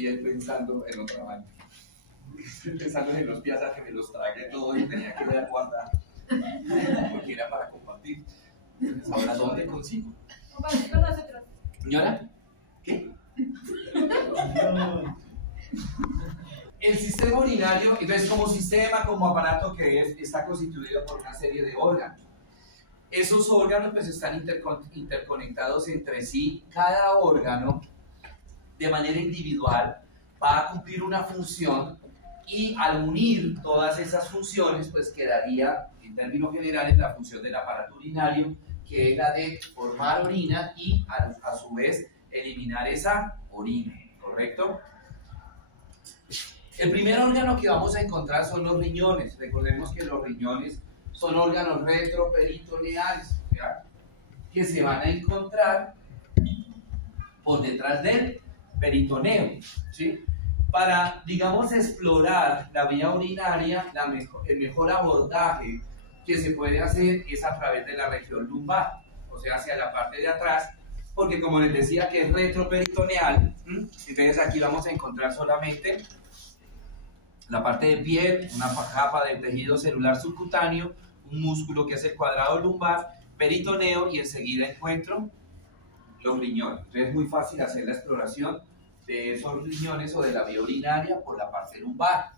Y él pensando en otra vaina. Pensando en los días a que me los tragué todo y tenía que ver guardar. Porque era para compartir. Entonces, ahora, ¿dónde consigo? Compartir con nosotros. Señora, ¿qué? El sistema urinario, entonces, como sistema, como aparato que es, está constituido por una serie de órganos. Esos órganos pues están interconectados entre sí. Cada órgano, de manera individual, va a cumplir una función y al unir todas esas funciones, pues quedaría, en términos generales, la función del aparato urinario, que es la de formar orina y a su vez eliminar esa orina, ¿correcto? El primer órgano que vamos a encontrar son los riñones. Recordemos que los riñones son órganos retroperitoneales, ¿ya? Que se van a encontrar por detrás del peritoneo, ¿sí? Para, digamos, explorar la vía urinaria, el mejor abordaje que se puede hacer es a través de la región lumbar, o sea, hacia la parte de atrás, porque como les decía que es retroperitoneal, entonces aquí vamos a encontrar solamente la parte de piel, una capa de tejido celular subcutáneo, un músculo que es el cuadrado lumbar, peritoneo y enseguida encuentro los riñones. Entonces es muy fácil hacer la exploración de esos riñones o de la vía urinaria por la parte lumbar.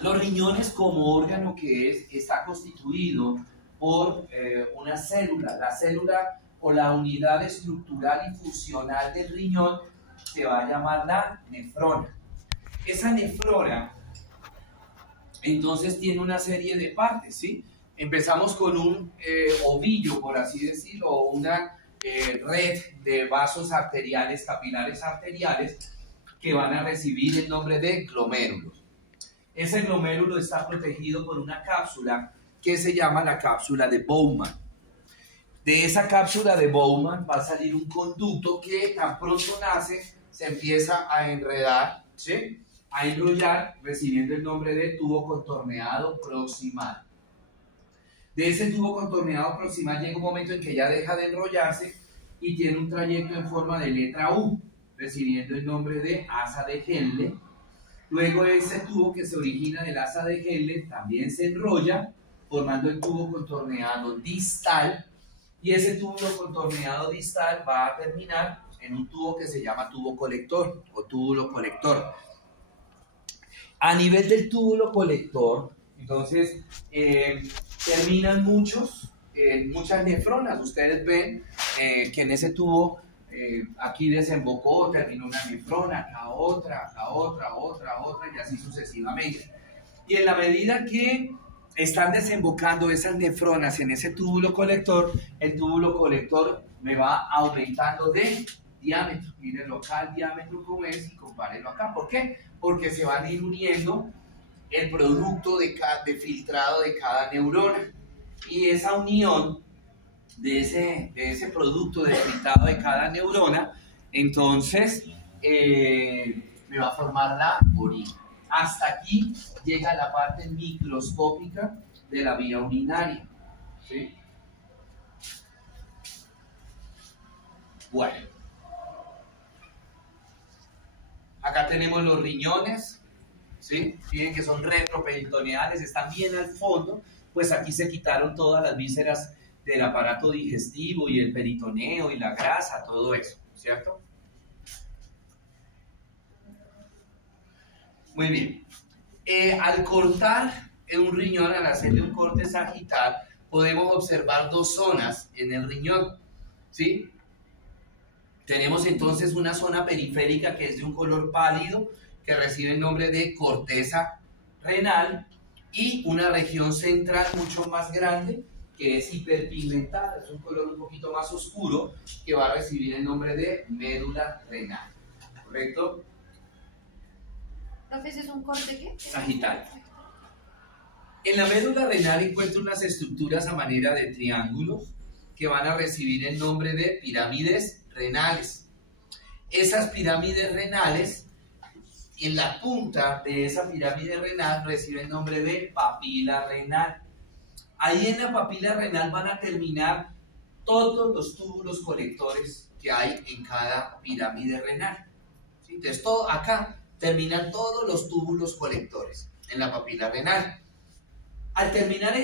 Los riñones como órgano que está constituido por una célula. La célula o la unidad estructural y funcional del riñón se va a llamar la nefrona. Esa nefrona entonces tiene una serie de partes, ¿sí? Empezamos con un ovillo, por así decirlo, o una red de vasos arteriales, capilares arteriales, que van a recibir el nombre de glomérulos. Ese glomérulo está protegido por una cápsula que se llama la cápsula de Bowman. De esa cápsula de Bowman va a salir un conducto que tan pronto nace, se empieza a enredar, ¿sí? A enrollar, recibiendo el nombre de tubo contorneado proximal. De ese tubo contorneado proximal llega un momento en que ya deja de enrollarse y tiene un trayecto en forma de letra U, recibiendo el nombre de asa de Henle. Luego ese tubo que se origina del asa de Henle también se enrolla, formando el tubo contorneado distal, y ese tubo contorneado distal va a terminar en un tubo que se llama tubo colector o túbulo colector. A nivel del túbulo colector, entonces, terminan muchas nefronas. Ustedes ven que en ese tubo aquí desembocó, terminó una nefrona, acá otra, y así sucesivamente. Y en la medida que están desembocando esas nefronas en ese túbulo colector, el túbulo colector me va aumentando de diámetro. Mírenlo acá el diámetro como es y compárenlo acá. ¿Por qué? Porque se van a ir uniendo el producto de filtrado de cada neurona. Y esa unión de ese producto de filtrado de cada neurona, entonces me va a formar la orina. Hasta aquí llega la parte microscópica de la vía urinaria, ¿sí? Bueno, acá tenemos los riñones, ¿sí? Miren que son retroperitoneales, están bien al fondo, pues aquí se quitaron todas las vísceras del aparato digestivo y el peritoneo y la grasa, todo eso, ¿cierto? Muy bien. Al cortar un riñón, al hacerle un corte sagital, podemos observar dos zonas en el riñón, ¿sí? Tenemos entonces una zona periférica que es de un color pálido, que recibe el nombre de corteza renal, y una región central mucho más grande, que es hiperpigmentada, es un color un poquito más oscuro, que va a recibir el nombre de médula renal, ¿correcto? Profe, ¿eso es un corte qué? Sagital. En la médula renal encuentro unas estructuras a manera de triángulos que van a recibir el nombre de pirámides renales. Esas pirámides renales, en la punta de esa pirámide renal recibe el nombre de papila renal. Ahí en la papila renal van a terminar todos los túbulos colectores que hay en cada pirámide renal. ¿Sí? Entonces, acá terminan todos los túbulos colectores en la papila renal. Al terminar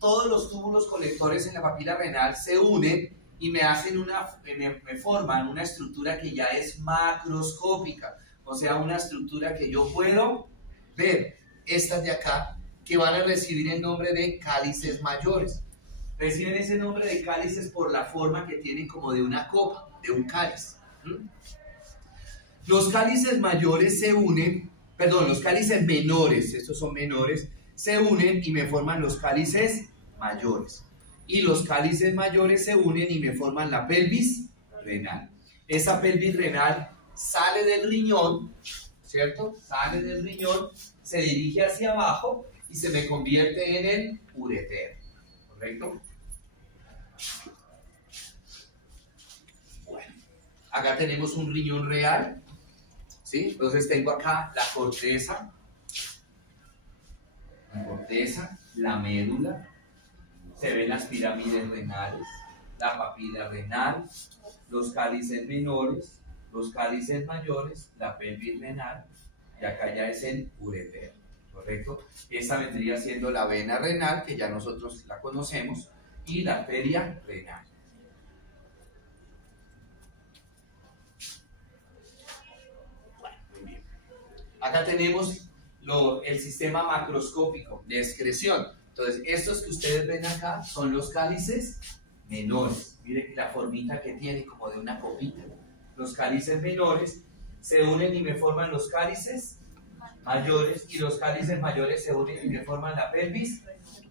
todos los túbulos colectores en la papila renal se unen y me forman una estructura que ya es macroscópica, o sea, una estructura que yo puedo ver. Estas de acá, que van a recibir el nombre de cálices mayores. Reciben ese nombre de cálices por la forma que tienen como de una copa, de un cáliz. Los cálices mayores se unen, perdón, los cálices menores, estos son menores, se unen y me forman los cálices mayores. Y los cálices mayores se unen y me forman la pelvis renal. Esa pelvis renal sale del riñón, ¿cierto? Sale del riñón, se dirige hacia abajo y se me convierte en el ureter, ¿correcto? Bueno, acá tenemos un riñón real, ¿sí? Entonces tengo acá la corteza, la médula, se ven las pirámides renales, la papila renal, los cálices menores, los cálices mayores, la pelvis renal, y acá ya es el ureter, ¿correcto? Esta vendría siendo la vena renal, que ya nosotros la conocemos, y la arteria renal. Bueno, muy bien. Acá tenemos el sistema macroscópico de excreción. Entonces, estos que ustedes ven acá son los cálices menores. Miren la formita que tiene, como de una copita. Los cálices menores se unen y me forman los cálices mayores, y los cálices mayores se unen y me forman la pelvis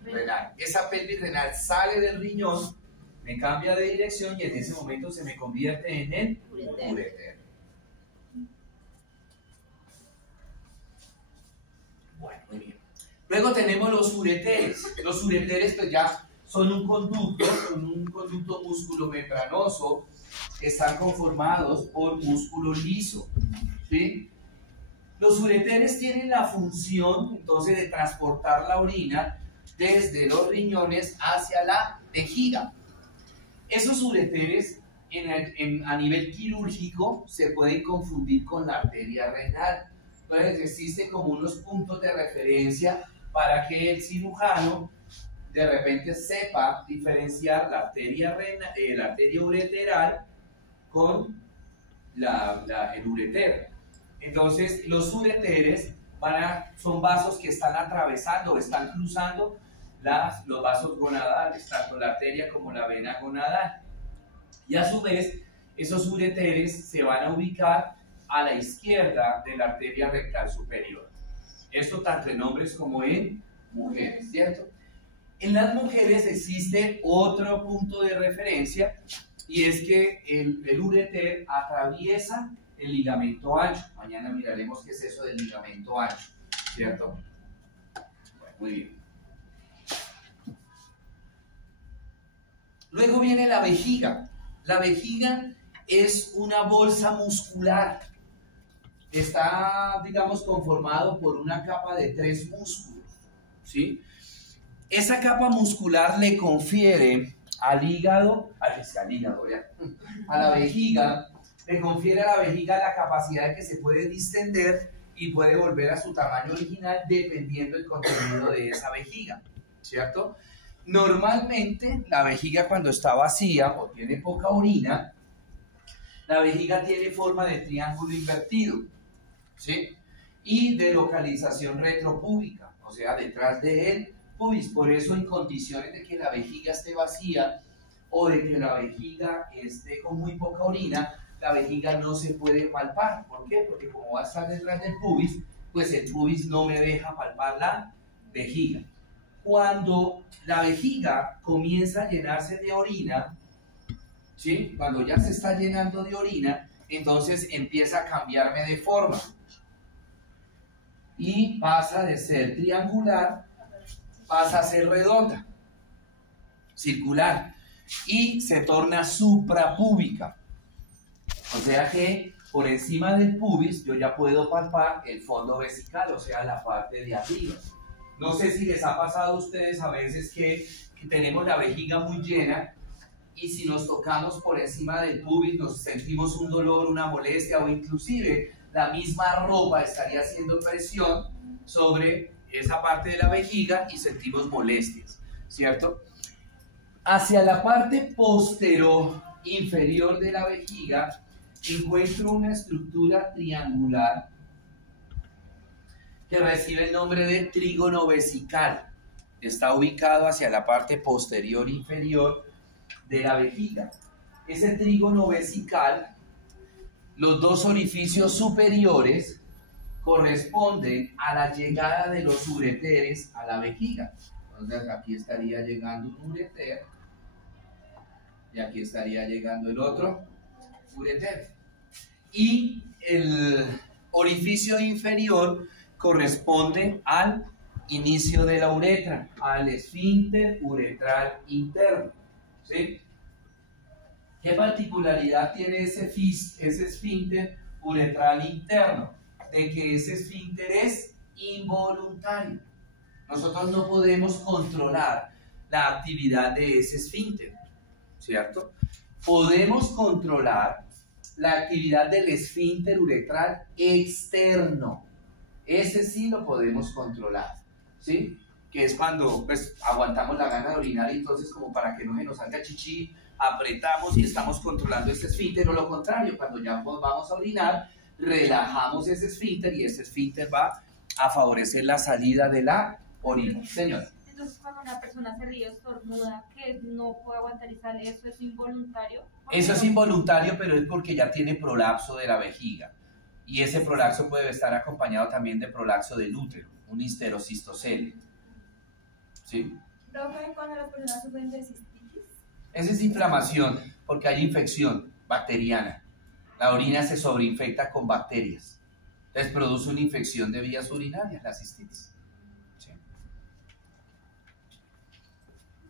renal. Esa pelvis renal sale del riñón, me cambia de dirección y en ese momento se me convierte en el ureter. Bueno, muy bien. Luego tenemos los ureteres. Los ureteres pues ya son un conducto músculo-membranoso que están conformados por músculo liso, ¿sí? Los ureteres tienen la función entonces de transportar la orina desde los riñones hacia la vejiga. Esos ureteres a nivel quirúrgico se pueden confundir con la arteria renal. Entonces existen como unos puntos de referencia para que el cirujano de repente sepa diferenciar la arteria ureteral con el ureter. Entonces los ureteres son vasos que están atravesando o están cruzando los vasos gonadales, tanto la arteria como la vena gonadal. Y a su vez, esos ureteres se van a ubicar a la izquierda de la arteria rectal superior. Esto tanto en hombres como en mujeres, ¿cierto? En las mujeres existe otro punto de referencia, y es que el ureter atraviesa el ligamento ancho. Mañana miraremos qué es eso del ligamento ancho, ¿cierto? Bueno, muy bien. Luego viene la vejiga. La vejiga es una bolsa muscular. Está, digamos, conformado por una capa de 3 músculos, ¿sí? Esa capa muscular le confiere a la vejiga, le confiere a la vejiga la capacidad de que se puede distender y puede volver a su tamaño original dependiendo del contenido de esa vejiga, ¿cierto? Normalmente la vejiga, cuando está vacía o tiene poca orina, la vejiga tiene forma de triángulo invertido, ¿sí? Y de localización retropúbica, o sea, detrás de él pubis. Por eso, en condiciones de que la vejiga esté vacía o de que la vejiga esté con muy poca orina, la vejiga no se puede palpar. ¿Por qué? Porque como va a estar detrás del pubis, pues el pubis no me deja palpar la vejiga. Cuando la vejiga comienza a llenarse de orina, ¿sí? Cuando ya se está llenando de orina, entonces empieza a cambiarme de forma y pasa de ser triangular, pasa a ser redonda, circular, y se torna suprapúbica. O sea que por encima del pubis yo ya puedo palpar el fondo vesical, o sea, la parte de arriba. No sé si les ha pasado a ustedes a veces que tenemos la vejiga muy llena y si nos tocamos por encima del pubis nos sentimos un dolor, una molestia o inclusive la misma ropa estaría haciendo presión sobre esa parte de la vejiga y sentimos molestias, ¿cierto? Hacia la parte posterior inferior de la vejiga encuentro una estructura triangular que recibe el nombre de trígono vesical. Está ubicado hacia la parte posterior inferior de la vejiga. Ese trígono vesical, los dos orificios superiores corresponden a la llegada de los ureteres a la vejiga. Entonces aquí estaría llegando un ureter y aquí estaría llegando el otro ureter. Y el orificio inferior corresponde al inicio de la uretra, al esfínter uretral interno, ¿sí? ¿Qué particularidad tiene ese esfínter uretral interno? De que ese esfínter es involuntario. Nosotros no podemos controlar la actividad de ese esfínter, ¿cierto? Podemos controlar la actividad del esfínter uretral externo. Ese sí lo podemos controlar, ¿sí? Que es cuando pues, aguantamos la gana de orinar y entonces como para que no se nos salga chichi, apretamos y estamos controlando ese esfínter, o lo contrario, cuando ya vamos a orinar, relajamos ese esfínter y ese esfínter va a favorecer la salida de la orina. Señora. Entonces, cuando una persona se ríe o estornuda, que no puede aguantar y sale, ¿eso es involuntario? Eso es involuntario, pero es porque ya tiene prolapso de la vejiga. Y ese prolapso puede estar acompañado también de prolapso del útero, un histerocistocele. ¿Sí? ¿Profe, cuando las personas sufren de cistitis? Esa es inflamación, porque hay infección bacteriana. La orina se sobreinfecta con bacterias. Entonces produce una infección de vías urinarias, la cistitis. ¿Sí?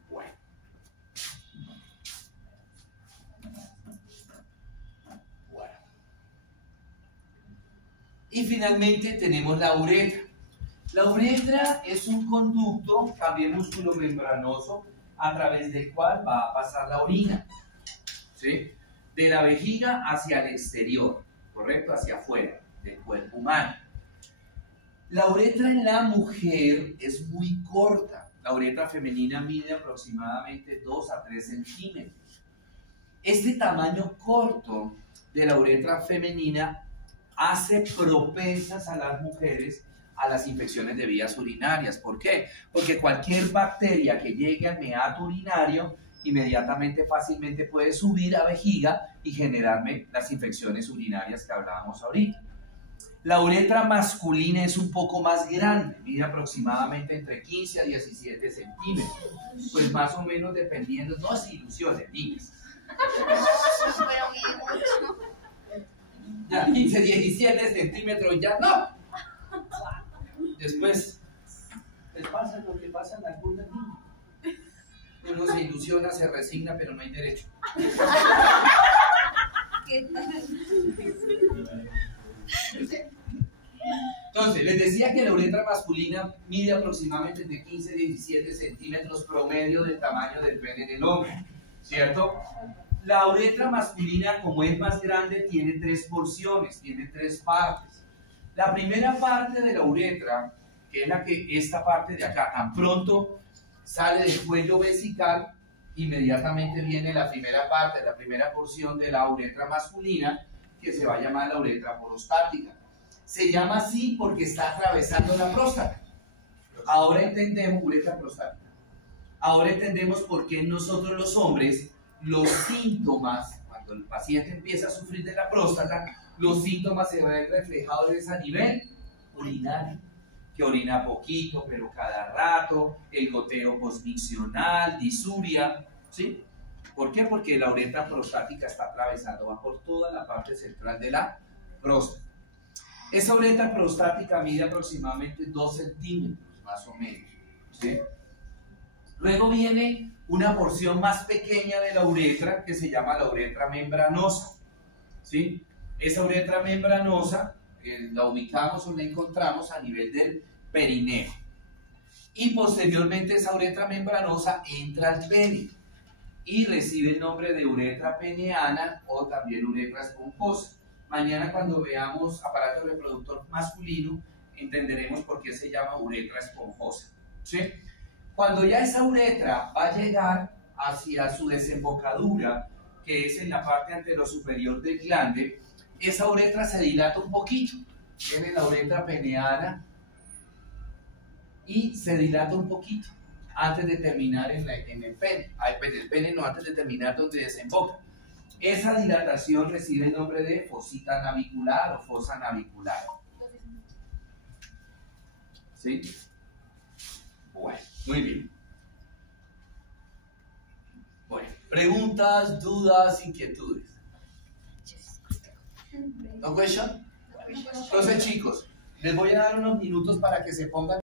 Bueno. Y finalmente tenemos la uretra. La uretra es un conducto, también musculomembranoso, a través del cual va a pasar la orina, ¿sí? De la vejiga hacia el exterior, ¿correcto? Hacia afuera del cuerpo humano. La uretra en la mujer es muy corta. La uretra femenina mide aproximadamente 2 a 3 centímetros. Este tamaño corto de la uretra femenina hace propensas a las mujeres a las infecciones de vías urinarias. ¿Por qué? Porque cualquier bacteria que llegue al meato urinario inmediatamente, fácilmente puede subir a vejiga y generarme las infecciones urinarias que hablábamos ahorita. La uretra masculina es un poco más grande, mide aproximadamente entre 15 a 17 centímetros. Pues más o menos dependiendo, no es ilusiones, niñas. Ya 15, 17 centímetros, ya no. Después les pasa lo que pasa en algunas niñas. Uno se ilusiona, se resigna, pero no hay derecho. ¿Qué tal? Entonces, les decía que la uretra masculina mide aproximadamente de 15 a 17 centímetros promedio del tamaño del pene en el hombre, ¿cierto? La uretra masculina, como es más grande, tiene 3 porciones, tiene 3 partes. La primera parte de la uretra, que es esta parte de acá, tan pronto sale del cuello vesical, inmediatamente viene la primera parte, la primera porción de la uretra masculina, que se va a llamar la uretra prostática. Se llama así porque está atravesando la próstata. Ahora entendemos, uretra prostática. Ahora entendemos por qué nosotros los hombres, los síntomas, cuando el paciente empieza a sufrir de la próstata, los síntomas se ven reflejados a nivel urinario, que orina poquito, pero cada rato, el goteo posmiccional, disuria, ¿sí? ¿Por qué? Porque la uretra prostática está atravesando, va por toda la parte central de la próstata. Esa uretra prostática mide aproximadamente 2 centímetros, más o menos, ¿sí? Luego viene una porción más pequeña de la uretra que se llama la uretra membranosa, ¿sí? Esa uretra membranosa la ubicamos o la encontramos a nivel del perineo. Y posteriormente esa uretra membranosa entra al pene. y recibe el nombre de uretra peneana o también uretra esponjosa. Mañana cuando veamos aparato reproductor masculino entenderemos por qué se llama uretra esponjosa, ¿sí? Cuando ya esa uretra va a llegar hacia su desembocadura, que es en la parte anterosuperior del glande, esa uretra se dilata un poquito. Viene la uretra peneana y se dilata un poquito antes de terminar en el pene. En el pene no, antes de terminar donde desemboca. Esa dilatación recibe el nombre de fosita navicular o fosa navicular. ¿Sí? Bueno, muy bien. Bueno, preguntas, dudas, inquietudes. ¿No question? Entonces, chicos, les voy a dar unos minutos para que se pongan